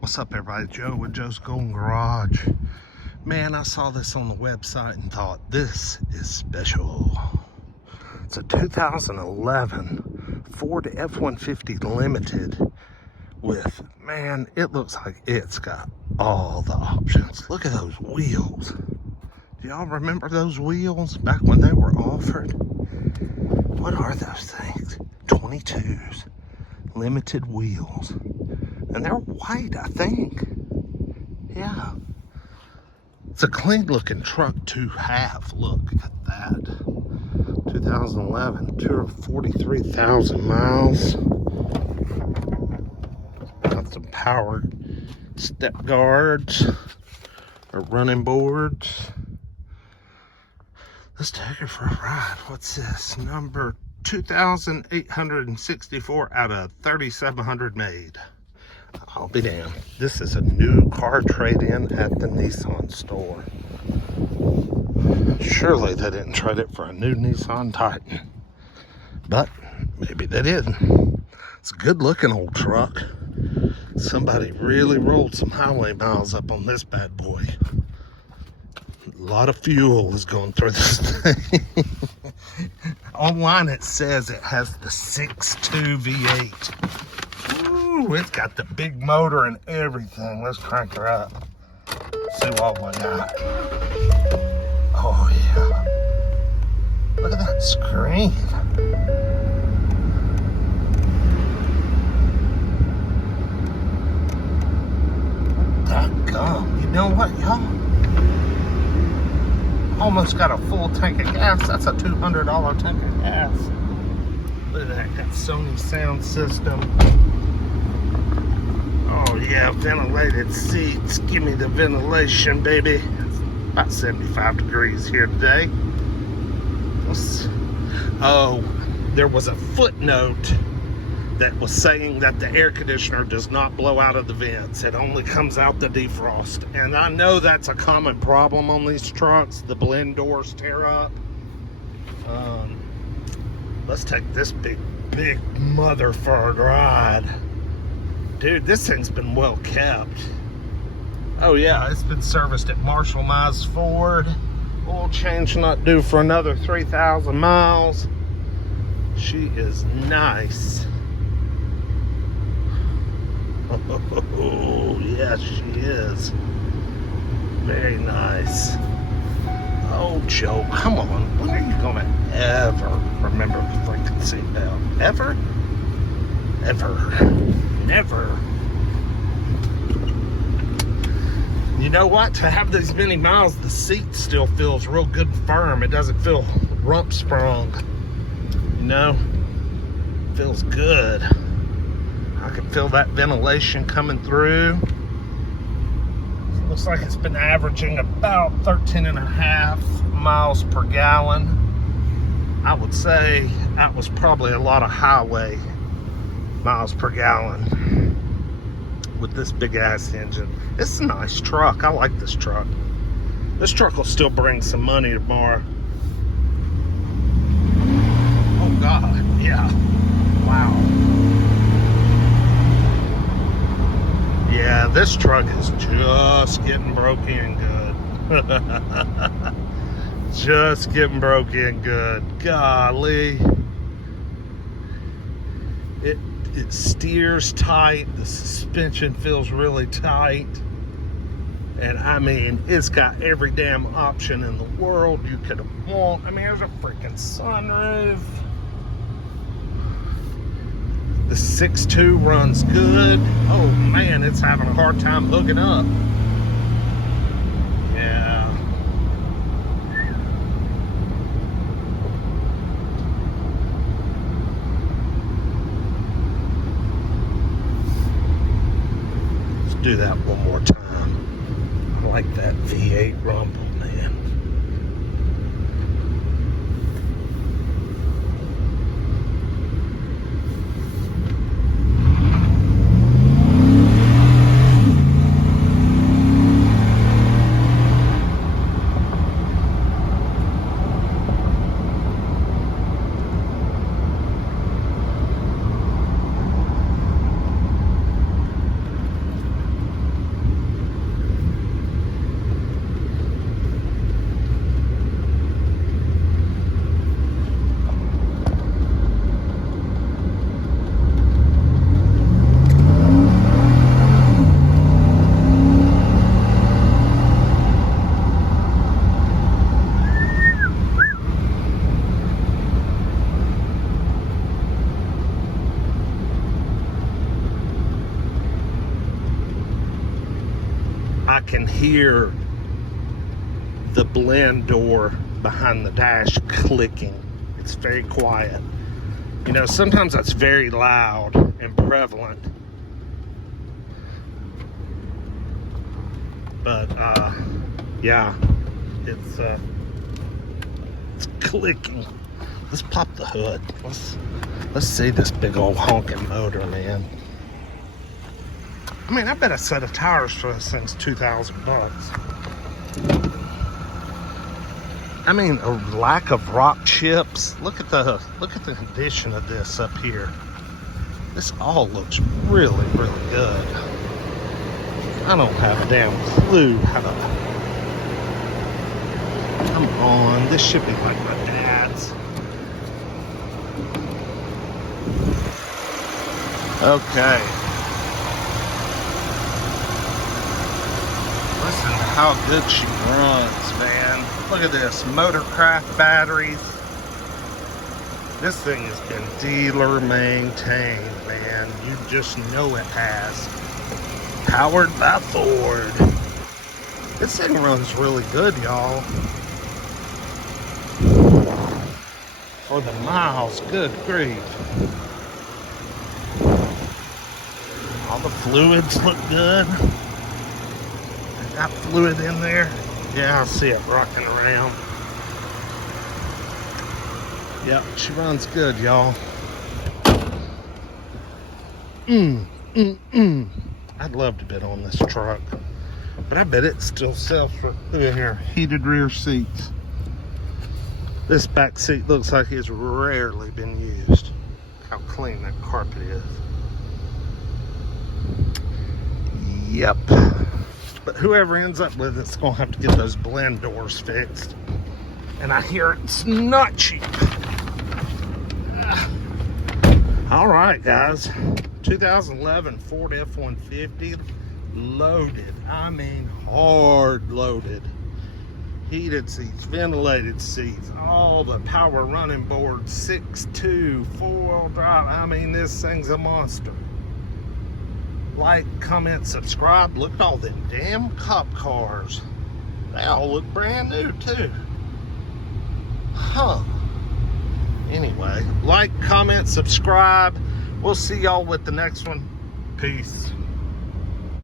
What's up, everybody? Joe with Joe's Golden Garage. Man, I saw this on the website and thought, this is special. It's a 2011 Ford F-150 Limited with, man, it looks like it's got all the options. Look at those wheels. Do y'all remember those wheels back when they were offered? What are those things? 22s. Limited wheels. And they're white, I think. Yeah. It's a clean looking truck to have. Look at that. 2011, 243,000 miles. Got some power step guards or running boards. Let's take her for a ride. What's this? Number 2,864 out of 3,700 made. I'll be damned. This is a new car trade-in at the Nissan store. Surely they didn't trade it for a new Nissan Titan. But maybe they did. It's a good-looking old truck. Somebody really rolled some highway miles up on this bad boy. A lot of fuel is going through this thing. Online it says it has the 6.2 v-8. Ooh, it's got the big motor and everything. Let's crank her up. See what we got. Oh yeah. Look at that screen. That gum. You know what, y'all? Almost got a full tank of gas. That's a $200 tank of gas. Look at that. Got Sony sound system. Oh yeah, ventilated seats. Give me the ventilation, baby. It's about 75 degrees here today. Oh, there was a footnote that was saying that the air conditioner does not blow out of the vents. It only comes out the defrost. And I know that's a common problem on these trucks. The blend doors tear up. Let's take this big mother for a ride. Dude, this thing's been well kept. Oh yeah, it's been serviced at Marshall Mize Ford. Oil change not due for another 3,000 miles. She is nice. Oh, yes, she is. Very nice. Oh, Joe, come on. When are you gonna ever remember the freaking seatbelt? Ever? Ever. Never. You know what? To have these many miles, the seat still feels real good and firm. It doesn't feel rump sprung. You know? Feels good. I can feel that ventilation coming through. Looks like it's been averaging about 13.5 miles per gallon. I would say that was probably a lot of highway miles per gallon with this big ass engine. It's a nice truck. I like this truck. This truck will still bring some money tomorrow. Oh God, yeah. Wow. Yeah, this truck is just getting broke in good. Just getting broke in good. Golly. It steers tight. The suspension feels really tight. And I mean, it's got every damn option in the world you could want. I mean, there's a freaking sunroof. The 6.2 runs good. Oh man, it's having a hard time hooking up. Yeah. Let's do that one more time. I like that V8 rumble, man. I can hear the blend door behind the dash clicking. It's very quiet. You know, sometimes that's very loud and prevalent. But yeah, it's clicking. Let's pop the hood. Let's see this big old honking motor, man. I mean, I bet a set of tires for this thing's $2,000. I mean, a lack of rock chips. Look at the condition of this up here. This all looks really, really good. I don't have a damn clue how to. Come on, this should be like my dad's. Okay. Listen to how good she runs, man. Look at this, Motorcraft batteries. This thing has been dealer maintained, man. You just know it has. Powered by Ford. This thing runs really good, y'all. For the miles, good grief. All the fluids look good. Got fluid in there. Yeah, I see it rocking around. Yep, she runs good, y'all. I'd love to bid on this truck, but I bet it still sells for, look at here, heated rear seats. This back seat looks like it's rarely been used. Look how clean that carpet is. Yep. But whoever ends up with it's gonna have to get those blend doors fixed. And I hear it's not cheap. All right, guys. 2011 Ford F-150 loaded. I mean, hard loaded. Heated seats, ventilated seats, all the power running boards, 6.2, 4-wheel drive. I mean, this thing's a monster. Like, comment, subscribe. Look at all the damn cop cars. They all look brand new too. Huh. Anyway, like, comment, subscribe. We'll see y'all with the next one. Peace.